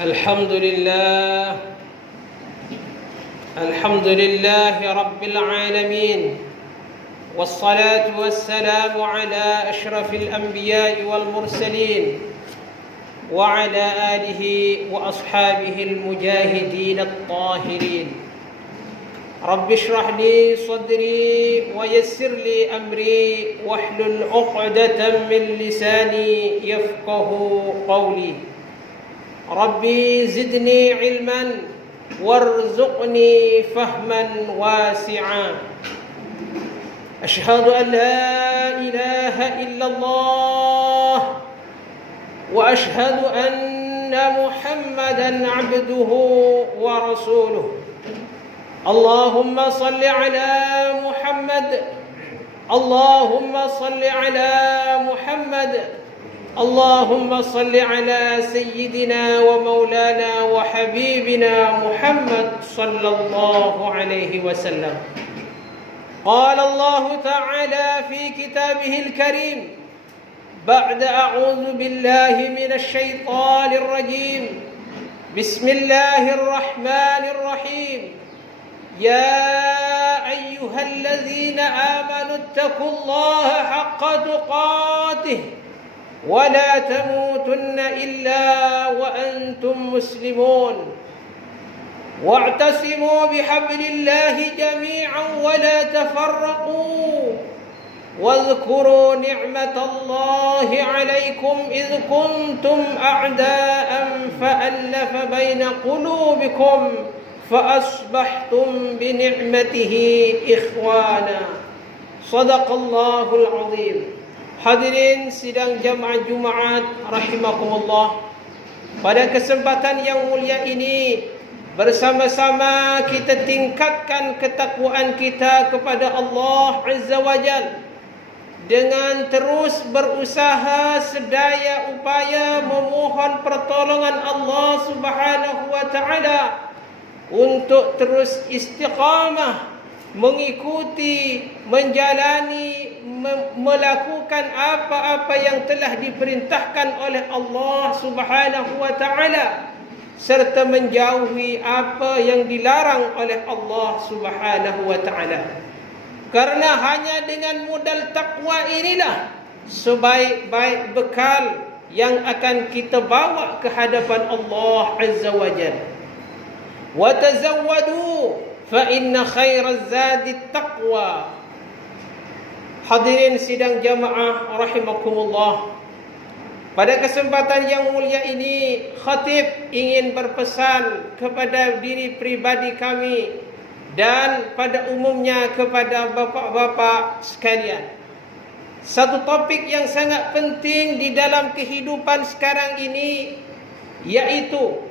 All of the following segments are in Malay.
الحمد لله الحمد لله رب العالمين، والصلاة والسلام على أشرف الأنبياء والمرسلين وعلى آله وأصحابه المجاهدين الطاهرين. رب اشرح لي صدري ويسر لي أمري واحلل عقدة من لساني يفقه قولي. ربي زدني علما وارزقني فهما واسعا. أشهد أن لا إله إلا الله وأشهد أن محمدا عبده ورسوله. اللهم صل على محمد، اللهم صل على محمد، اللهم صل على سيدنا ومولانا وحبيبنا محمد صلى الله عليه وسلم. قال الله تعالى في كتابه الكريم بعد أعوذ بالله من الشيطان الرجيم: بسم الله الرحمن الرحيم. يا أيها الذين آمنوا اتقوا الله حق تقاته ولا تموتن إلا وأنتم مسلمون، واعتصموا بحبل الله جميعا ولا تفرقوا، واذكروا نعمة الله عليكم إذ كنتم أعداء فألف بين قلوبكم فأصبحتم بنعمته إخوانا. صدق الله العظيم. Hadirin sidang jamaah Jumaat rahimakumullah, pada kesempatan yang mulia ini bersama-sama kita tingkatkan ketakwaan kita kepada Allah Azza wa Jalla dengan terus berusaha sedaya upaya memohon pertolongan Allah Subhanahu wa taala untuk terus istiqamah mengikuti, menjalani, melakukan apa-apa yang telah diperintahkan oleh Allah Subhanahu wa taala, serta menjauhi apa yang dilarang oleh Allah Subhanahu wa taala. Karena hanya dengan modal takwa inilah sebaik-baik bekal yang akan kita bawa ke hadapan Allah Azza wa Jalla. Wa tazawwadu fa inna khairaz zadi taqwa. Hadirin sidang jamaah rahimakumullah, pada kesempatan yang mulia ini khatib ingin berpesan kepada diri pribadi kami dan pada umumnya kepada bapa-bapa sekalian. Satu topik yang sangat penting di dalam kehidupan sekarang ini, yaitu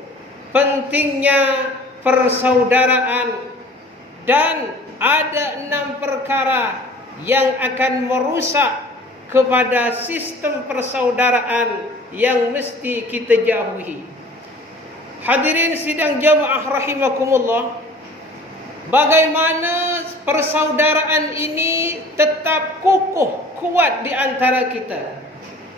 pentingnya persaudaraan, dan ada 6 perkara yang akan merusak kepada sistem persaudaraan yang mesti kita jauhi. Hadirin sidang jamaah rahimakumullah, bagaimana persaudaraan ini tetap kukuh, kuat di antara kita?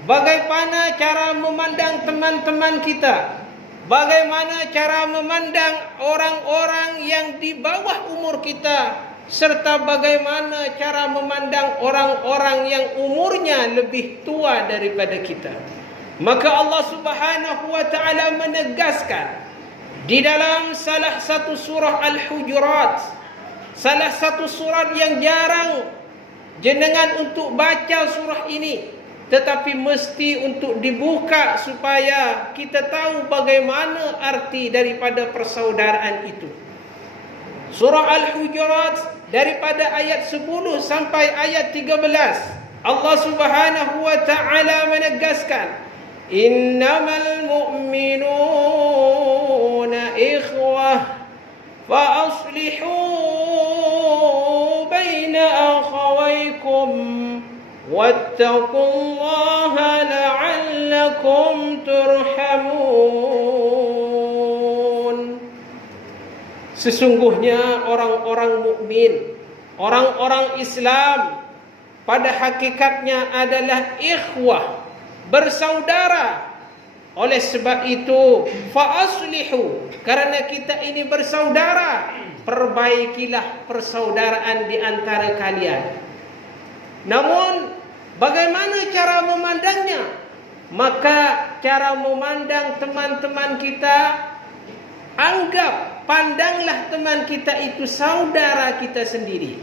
Bagaimana cara memandang teman-teman kita? Bagaimana cara memandang orang-orang yang di bawah umur kita? Serta bagaimana cara memandang orang-orang yang umurnya lebih tua daripada kita? Maka Allah Subhanahu wa taala menegaskan di dalam salah satu surah Al-Hujurat, salah satu surat yang jarang jenengan untuk baca surah ini, tetapi mesti untuk dibuka supaya kita tahu bagaimana arti daripada persaudaraan itu. Surah Al-Hujurat daripada ayat 10 sampai ayat 13, Allah Subhanahu wa taala menegaskan, innamal mu'minuna ikhwah fa aslihu baina akhawaykum wattaqullaha la'allakum turhamun. Sesungguhnya orang-orang mukmin, orang-orang Islam pada hakikatnya adalah ikhwah, bersaudara. Oleh sebab itu, fa aslihu, karena kita ini bersaudara, perbaikilah persaudaraan di antara kalian. Namun bagaimana cara memandangnya? Maka cara memandang teman-teman kita, pandanglah teman kita itu saudara kita sendiri.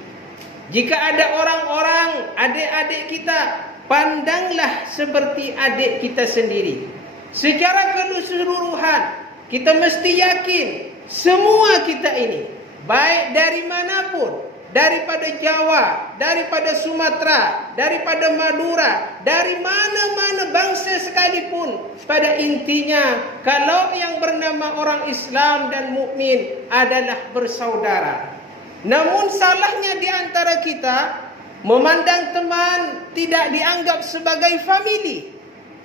Jika ada orang-orang, adik-adik kita, pandanglah seperti adik kita sendiri. Secara keseluruhan, kita mesti yakin semua kita ini, baik dari manapun, daripada Jawa, daripada Sumatera, daripada Madura, dari mana-mana bangsa sekalipun, pada intinya kalau yang bernama orang Islam dan mukmin adalah bersaudara. Namun salahnya di antara kita memandang teman tidak dianggap sebagai famili,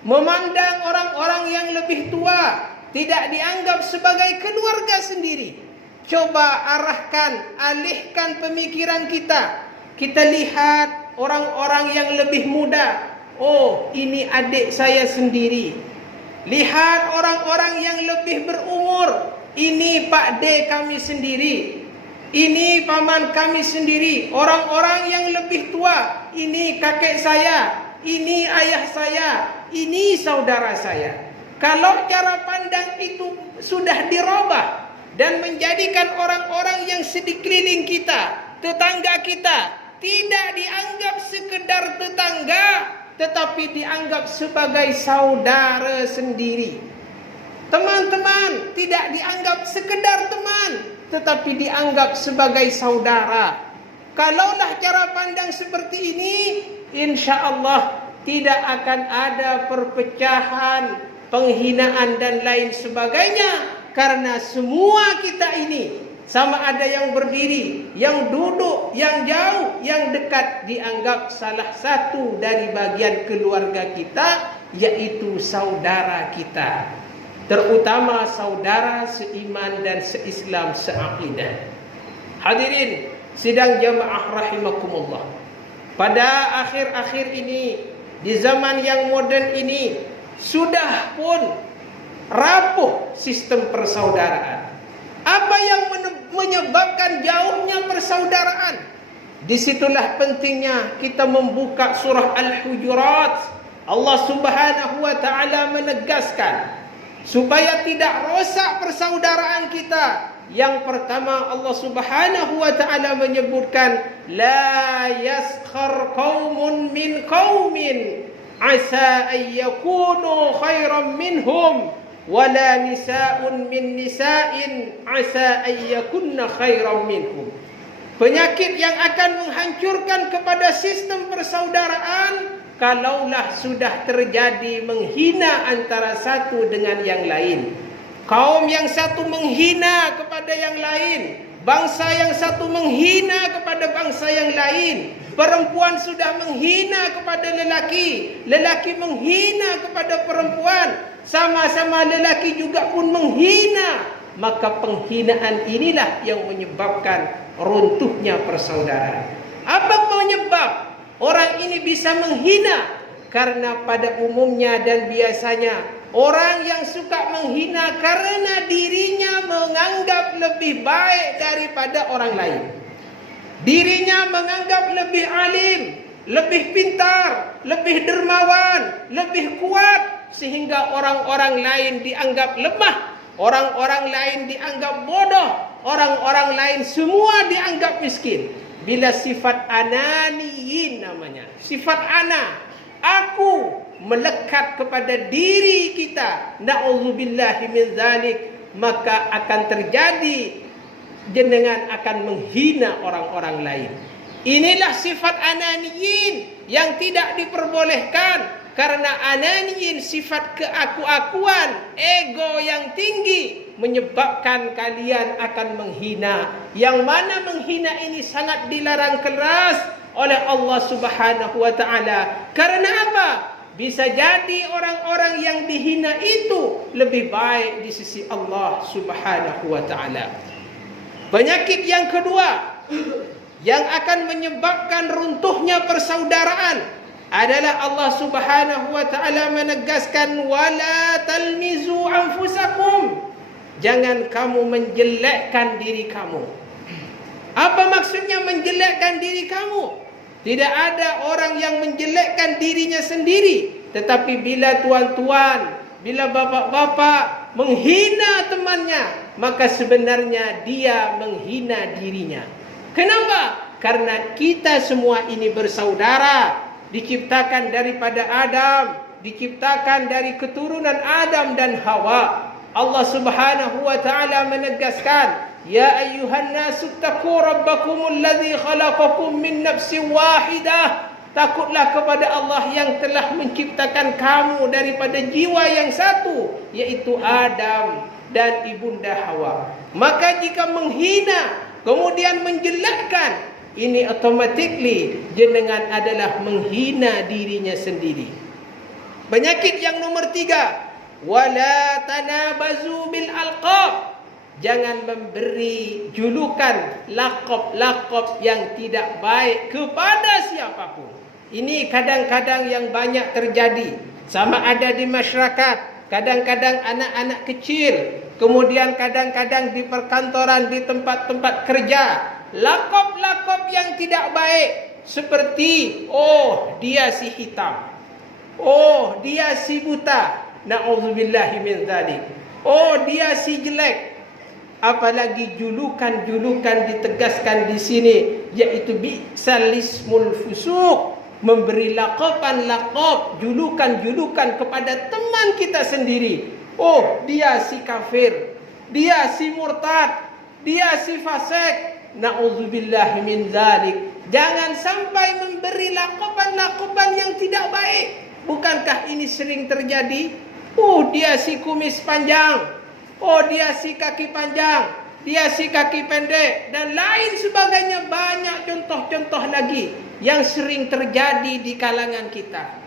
memandang orang-orang yang lebih tua tidak dianggap sebagai keluarga sendiri. Coba alihkan pemikiran kita. Kita lihat orang-orang yang lebih muda. Oh, ini adik saya sendiri. Lihat orang-orang yang lebih berumur. Ini Pak D kami sendiri. Ini paman kami sendiri. Orang-orang yang lebih tua. Ini kakek saya. Ini ayah saya. Ini saudara saya. Kalau cara pandang itu sudah dirubah dan menjadikan orang-orang yang di sekeliling kita, tetangga kita, tidak dianggap sekedar tetangga, tetapi dianggap sebagai saudara sendiri. Teman-teman tidak dianggap sekedar teman, tetapi dianggap sebagai saudara. Kalaulah cara pandang seperti ini, insya Allah tidak akan ada perpecahan, penghinaan dan lain sebagainya. Karena semua kita ini, sama ada yang berdiri, yang duduk, yang jauh, yang dekat, dianggap salah satu dari bagian keluarga kita, yaitu saudara kita. Terutama saudara seiman dan seislam, seaqidah. Hadirin sidang jamaah rahimakumullah. Pada akhir-akhir ini, di zaman yang moden ini, sudah pun rapuh sistem persaudaraan. Apa yang menyebabkan jauhnya persaudaraan? Disitulah pentingnya kita membuka surah Al-Hujurat. Allah Subhanahu wa ta'ala menegaskan supaya tidak rosak persaudaraan kita. Yang pertama, Allah Subhanahu wa ta'ala menyebutkan, la yaskhar qaumun min qaumin asa an yakunu khairan minhum wala nisa'un min nisa'in asa an yakunna khairan minhum. Penyakit yang akan menghancurkan kepada sistem persaudaraan kalaulah sudah terjadi menghina antara satu dengan yang lain. Kaum yang satu menghina kepada yang lain, bangsa yang satu menghina kepada bangsa yang lain, perempuan sudah menghina kepada lelaki, lelaki menghina kepada perempuan, sama-sama lelaki juga pun menghina. Maka penghinaan inilah yang menyebabkan runtuhnya persaudaraan. Apa penyebab orang ini bisa menghina? Karena pada umumnya dan biasanya orang yang suka menghina karena dirinya menganggap lebih baik daripada orang lain. Dirinya menganggap lebih alim, lebih pintar, lebih dermawan, lebih kuat, sehingga orang-orang lain dianggap lemah, orang-orang lain dianggap bodoh, orang-orang lain semua dianggap miskin. Bila sifat ananiyin namanya, sifat ana, aku, melekat kepada diri kita, na'udzubillahi min dzalik, maka akan terjadi jenengan akan menghina orang-orang lain. Inilah sifat ananiyin yang tidak diperbolehkan. Karena ananiyin, sifat keaku-akuan, ego yang tinggi, menyebabkan kalian akan menghina. Yang mana menghina ini sangat dilarang keras oleh Allah Subhanahu wa ta'ala. Karena apa? Bisa jadi orang-orang yang dihina itu lebih baik di sisi Allah Subhanahu wa ta'ala. Penyakit yang kedua yang akan menyebabkan runtuhnya persaudaraan adalah Allah Subhanahu wa taala menegaskan wala talmizu anfusakum. Jangan kamu menjelekkan diri kamu. Apa maksudnya menjelekkan diri kamu? Tidak ada orang yang menjelekkan dirinya sendiri. Tetapi bila tuan-tuan, bila bapak-bapak menghina temannya, maka sebenarnya dia menghina dirinya. Kenapa? Karena kita semua ini bersaudara, diciptakan daripada Adam, diciptakan dari keturunan Adam dan Hawa. Allah Subhanahu wa taala menegaskan, ya ayyuhan nasu taqu rabbakumul ladzi khalaqakum min nafsin wahidah. Takutlah kepada Allah yang telah menciptakan kamu daripada jiwa yang satu, yaitu Adam dan ibunda Hawa. Maka jika menghina kemudian menjelekkan, ini automatically jenengan adalah menghina dirinya sendiri. Penyakit yang nomor 3, wala tanabazu bil alqab. Jangan memberi julukan, laqab-laqab yang tidak baik kepada siapapun. Ini kadang-kadang yang banyak terjadi. Sama ada di masyarakat, kadang-kadang anak-anak kecil, kemudian kadang-kadang di perkantoran, di tempat-tempat kerja. Laqab-laqab yang tidak baik, seperti oh dia si hitam, oh dia si buta, na'udzubillahi min dzalik, oh dia si jelek. Apalagi julukan-julukan ditegaskan di sini, yaitu bi'salismul fusuq, memberi laqaban-laqab, julukan-julukan kepada teman kita sendiri. Oh, dia si kafir, dia si murtad, dia si fasik. Na'udzubillahi min dzalik. Jangan sampai memberi laqaban-laqaban yang tidak baik. Bukankah ini sering terjadi? Oh, dia si kumis panjang, oh dia si kaki panjang, dia si kaki pendek, dan lain sebagainya. Banyak contoh-contoh lagi yang sering terjadi di kalangan kita.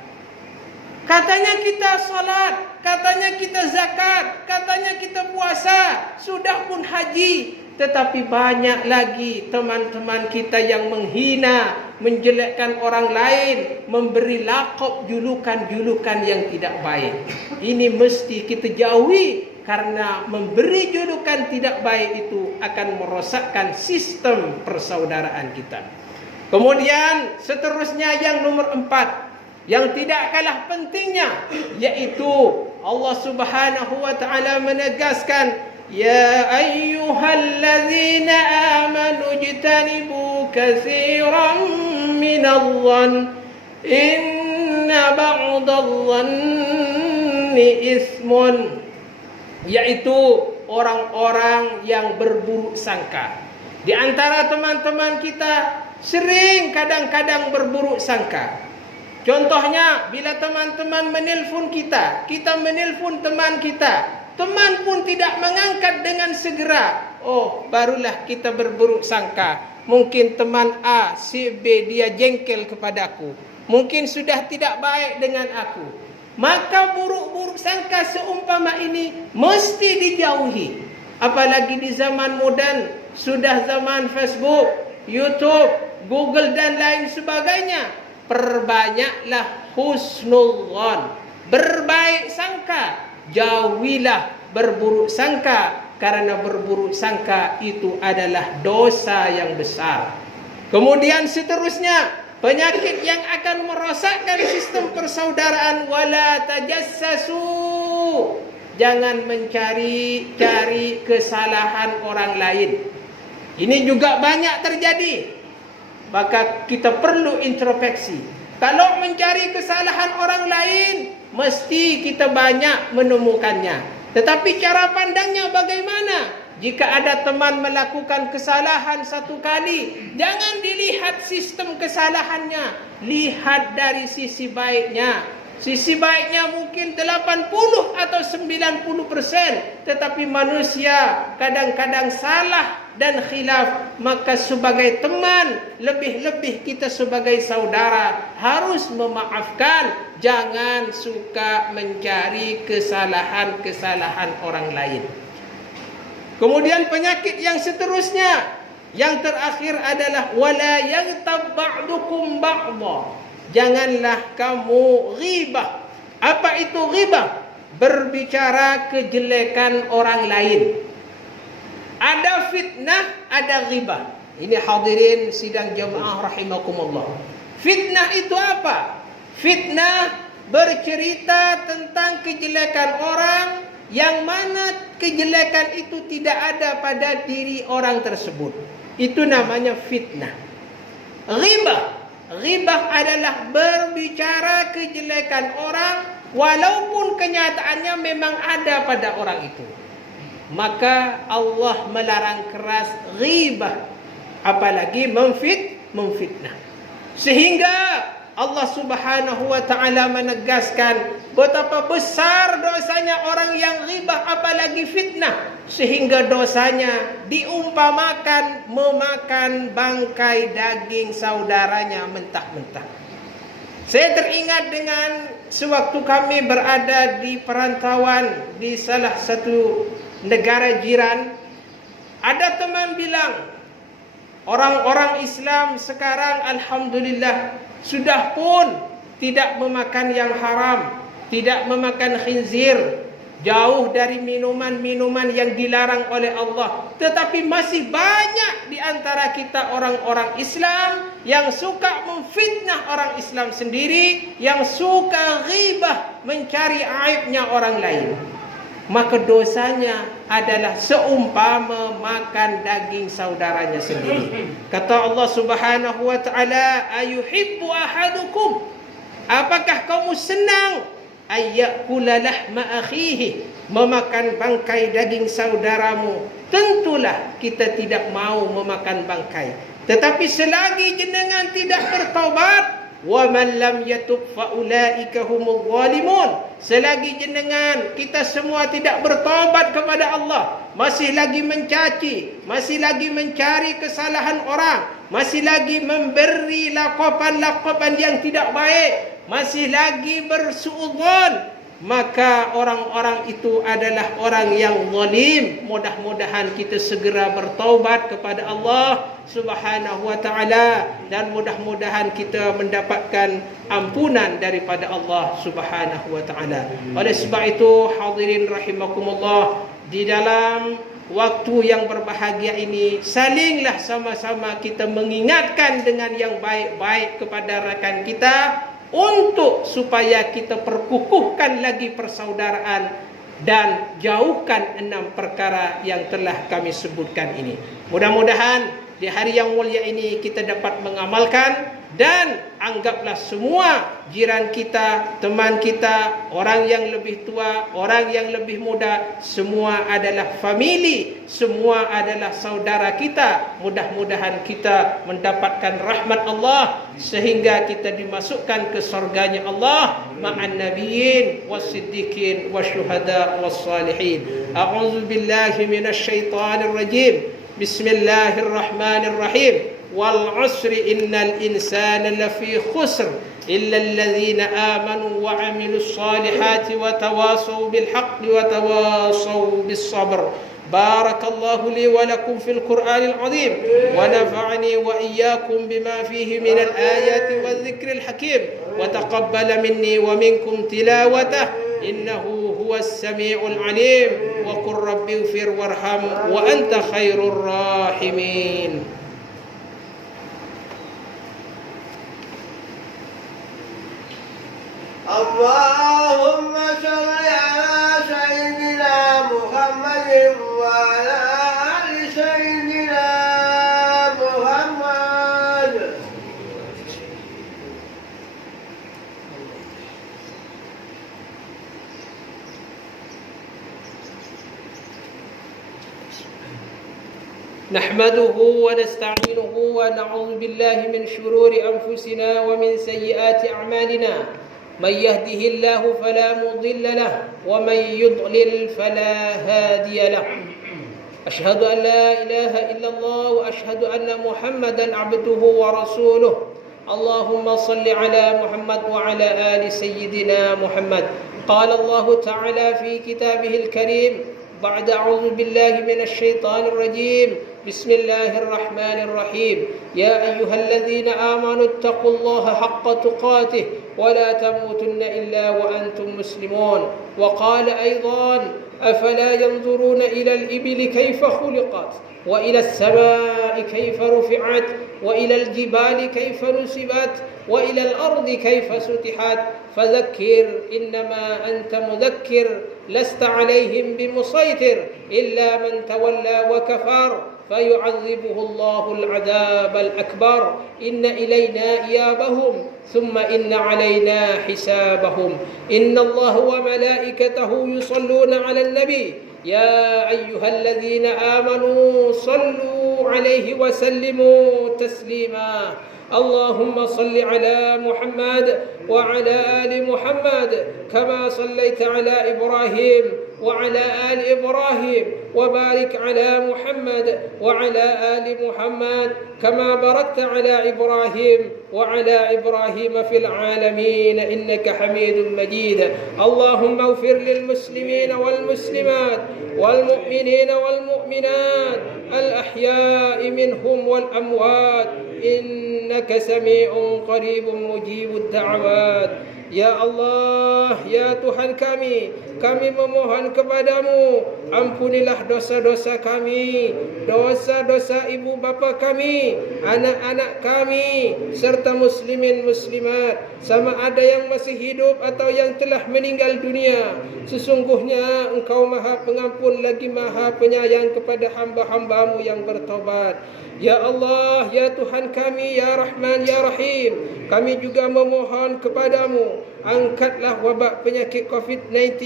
Katanya kita salat, katanya kita zakat, katanya kita puasa, sudah pun haji. Tetapi banyak lagi teman-teman kita yang menghina, menjelekkan orang lain, memberi laqab julukan-julukan yang tidak baik. Ini mesti kita jauhi, karena memberi julukan tidak baik itu akan merosakkan sistem persaudaraan kita. Kemudian seterusnya yang nomor 4, yang tidak kalah pentingnya, yaitu Allah Subhanahu wa taala menegaskan, ya ayyuhalladzina amanu ijtanibu katsiran minadh-dhann inna ba'dadh-dhanni ismun. Yaitu orang-orang yang berburuk sangka. Di antara teman-teman kita sering kadang-kadang berburuk sangka. Contohnya bila teman-teman menelpon kita, kita menelpon teman kita, teman pun tidak mengangkat dengan segera. Oh, barulah kita berburuk sangka. Mungkin teman A, si B, dia jengkel kepadaku. Mungkin sudah tidak baik dengan aku. Maka buruk-buruk sangka seumpama ini mesti dijauhi. Apalagi di zaman moden, sudah zaman Facebook, YouTube, Google dan lain sebagainya. Perbanyaklah husnudzon, berbaik sangka. Jauhilah berburuk sangka, karena berburuk sangka itu adalah dosa yang besar. Kemudian seterusnya, penyakit yang akan merosakkan sistem persaudaraan, wala tajassasu. Jangan mencari-cari kesalahan orang lain. Ini juga banyak terjadi. Maka kita perlu introspeksi. Kalau mencari kesalahan orang lain, mesti kita banyak menemukannya. Tetapi cara pandangnya bagaimana? Jika ada teman melakukan kesalahan satu kali, jangan dilihat sistem kesalahannya, lihat dari sisi baiknya. Sisi baiknya mungkin 80 atau 90%, tetapi manusia kadang-kadang salah dan khilaf. Maka sebagai teman, lebih-lebih kita sebagai saudara harus memaafkan. Jangan suka mencari kesalahan-kesalahan orang lain. Kemudian penyakit yang seterusnya, yang terakhir adalah wala yaghtab ba'dukum ba'dha. janganlah kamu ghibah. Apa itu ghibah? Berbicara kejelekan orang lain. Ada fitnah, ada ghibah. Ini hadirin sidang jamaah rahimakumullah. Fitnah itu apa? Fitnah bercerita tentang kejelekan orang yang mana kejelekan itu tidak ada pada diri orang tersebut. Itu namanya fitnah. Ghibah. Ghibah adalah berbicara kejelekan orang walaupun kenyataannya memang ada pada orang itu. Maka Allah melarang keras ghibah, apalagi memfitnah. Sehingga Allah Subhanahu wa taala menegaskan betapa besar dosanya orang yang ghibah apalagi fitnah, sehingga dosanya diumpamakan memakan bangkai daging saudaranya mentah-mentah. Saya teringat dengan sewaktu kami berada di perantauan di salah satu negara jiran, ada teman bilang, orang-orang Islam sekarang alhamdulillah sudah pun tidak memakan yang haram, tidak memakan khinzir, jauh dari minuman-minuman yang dilarang oleh Allah. Tetapi masih banyak di antara kita orang-orang Islam yang suka memfitnah orang Islam sendiri, yang suka ghibah, mencari aibnya orang lain. Maka dosanya adalah seumpama makan daging saudaranya sendiri. Kata Allah Subhanahu wa taala, ayuhibbu ahadukum, apakah kamu senang ayyakula lahma akhihi, memakan bangkai daging saudaramu? Tentulah kita tidak mau memakan bangkai. Tetapi selagi jenengan tidak bertaubat, wa man lam yatub fa ulaika humul zalimun, selagi jenengan kita semua tidak bertobat kepada Allah, masih lagi mencaci, masih lagi mencari kesalahan orang, masih lagi memberi laqaban-laqaban yang tidak baik, masih lagi bersuudzon, maka orang-orang itu adalah orang yang zalim. Mudah-mudahan kita segera bertaubat kepada Allah Subhanahu wa taala, dan mudah-mudahan kita mendapatkan ampunan daripada Allah Subhanahu wa taala. Oleh sebab itu hadirin rahimakumullah, di dalam waktu yang berbahagia ini, salinglah sama-sama kita mengingatkan dengan yang baik-baik kepada rakan kita, untuk supaya kita perkukuhkan lagi persaudaraan dan jauhkan 6 perkara yang telah kami sebutkan ini. Mudah-mudahan di hari yang mulia ini kita dapat mengamalkan, dan anggaplah semua jiran kita, teman kita, orang yang lebih tua, orang yang lebih muda, semua adalah famili, semua adalah saudara kita. Mudah-mudahan kita mendapatkan rahmat Allah sehingga kita dimasukkan ke surganya Allah ma'an nabiyyin was-siddiqin wasyuhada was-salihin. A'udzu billahi minasyaitonir rajim. Bismillahirrahmanirrahim. Wal 'usri innal insana lafi khusr illa alladhina amanu wa 'amilus salihati wa tawasaw bil haqqi wa tawasaw bis sabr. Barakallahu li wa lakum fil Qur'anil 'azim wa nafa'ani wa iyyakum bima fihi minal ayati wadh-dhikril hakim wa taqabbala minni wa minkum tilawatahu innahu huwas samiul 'alim wa qur rabbighfir warham wa anta khairur rahimin. Allahumma shalli ala sayyidina Muhammadin wa ala ali sayyidina Muhammad. Nahmaduhu wa nasta'inuhu wa na'udzu billahi min shururi anfusina wa min sayyiati a'malina. من يهده الله فلا مضل له ومن يضلل فلا هادي له. أشهد أن لا إله إلا الله وأشهد أن محمدا عبده ورسوله. اللهم صل على محمد وعلى آل سيدنا محمد. قال الله تعالى في كتابه الكريم بعد أعوذ بالله من الشيطان الرجيم بسم الله الرحمن الرحيم يا أيها الذين آمنوا اتقوا الله حق تقاته ولا تموتن إلا وأنتم مسلمون وقال أيضا أفلا ينظرون إلى الإبل كيف خلقت وإلى السماء كيف رفعت وإلى الجبال كيف نصبت وإلى الأرض كيف سطحت فذكر إنما أنت مذكر لست عليهم بمسيطر إلا من تولى وكفر فيعذبه الله العذاب الأكبر إن إلينا إيابهم ثم إن علينا حسابهم إن الله وملائكته يصلون على النبي يا أيها الذين آمنوا صلوا عليه وسلموا تسليما اللهم صل على محمد وعلى آل محمد كما صليت على إبراهيم وعلى آل إبراهيم وبارك على محمد وعلى آل محمد كما باركت على إبراهيم وعلى إبراهيم في العالمين إنك حميد مجيد اللهم اغفر للمسلمين والمسلمات والمؤمنين والمؤمنات الأحياء منهم والأموات إنك سميع قريب مجيب الدعوات Ya Allah, ya Tuhan kami memohon kepadamu, ampunilah dosa-dosa kami, dosa-dosa ibu bapa kami, anak-anak kami, serta muslimin muslimat, sama ada yang masih hidup atau yang telah meninggal dunia. Sesungguhnya Engkau Maha Pengampun lagi Maha Penyayang kepada hamba-hambamu yang bertobat. Ya Allah, ya Tuhan kami, ya Rahman, ya Rahim, kami juga memohon kepadamu, angkatlah wabak penyakit COVID-19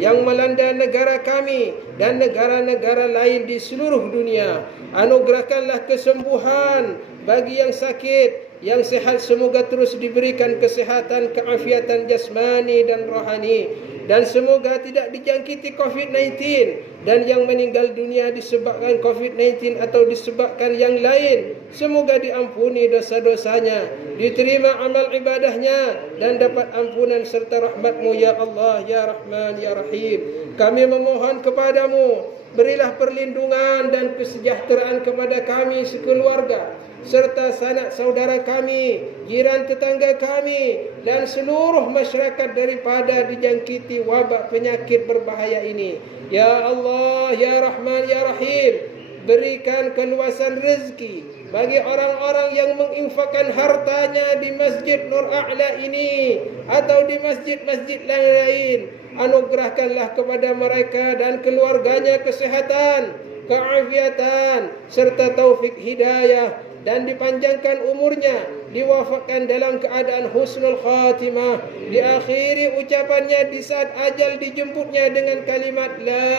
yang melanda negara kami dan negara-negara lain di seluruh dunia. Anugerahkanlah kesembuhan bagi yang sakit, yang sehat semoga terus diberikan kesehatan, keafiatan jasmani dan rohani, dan semoga tidak dijangkiti COVID-19, dan yang meninggal dunia disebabkan COVID-19 atau disebabkan yang lain, semoga diampuni dosa-dosanya, diterima amal ibadahnya, dan dapat ampunan serta rahmat-Mu ya Allah, ya Rahman, ya Rahim. Kami memohon kepadamu, berilah perlindungan dan kesejahteraan kepada kami sekeluarga, serta sanak saudara kami, jiran tetangga kami, dan seluruh masyarakat daripada dijangkiti wabak penyakit berbahaya ini. Ya Allah, ya Rahman, ya Rahim, berikan keluasan rezeki bagi orang-orang yang menginfakkan hartanya di Masjid Nur A'la ini atau di masjid-masjid lain. Anugerahkanlah kepada mereka dan keluarganya kesehatan, keafiatan, serta taufik hidayah, dan dipanjangkan umurnya, diwafatkan dalam keadaan husnul khatimah, diakhiri ucapannya di saat ajal dijemputnya dengan kalimat La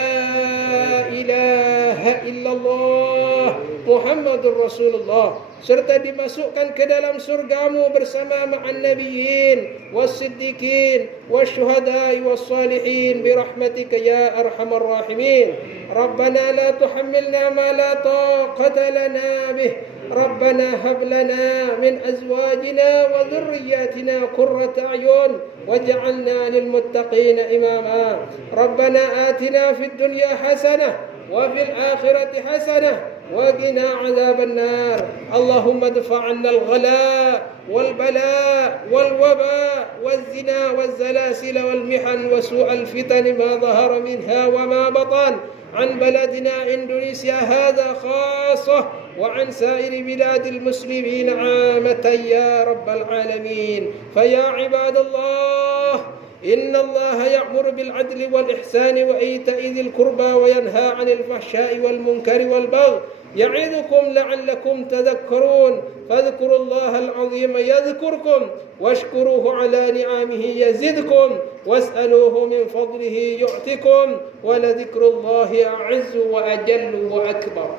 ilaha illallah Muhammadur Rasulullah, serta dimasukkan ke dalam surgamu bersama ma'an nabiyyin was-siddiqin wasyuhada'i was-salihin birahmatika ya arhamar rahimin. Rabbana la tuhammilna ma la taqata lana bih. ربنا هب لنا من أزواجنا وذرياتنا قرة أعين واجعلنا للمتقين إماما ربنا آتنا في الدنيا حسنة وفي الآخرة حسنة وقنا عذاب النار اللهم ادفع عنا الغلاء والبلاء والوباء والزنا والزلازل والمحن وسوء الفتن ما ظهر منها وما بطن عن بلدنا إندونيسيا هذا خاصة وعن سائر بلاد المسلمين عامة يا رب العالمين. فيا عباد الله إن الله يأمر بالعدل والإحسان وإيتاء ذي القربى وينهى عن الفحشاء والمنكر والبغي يعظكم لعلكم تذكرون فاذكروا الله العظيم يذكركم واشكروه على نعمه يزدكم واسألوه من فضله يعطكم ولذكر الله أعز وأجل وأكبر.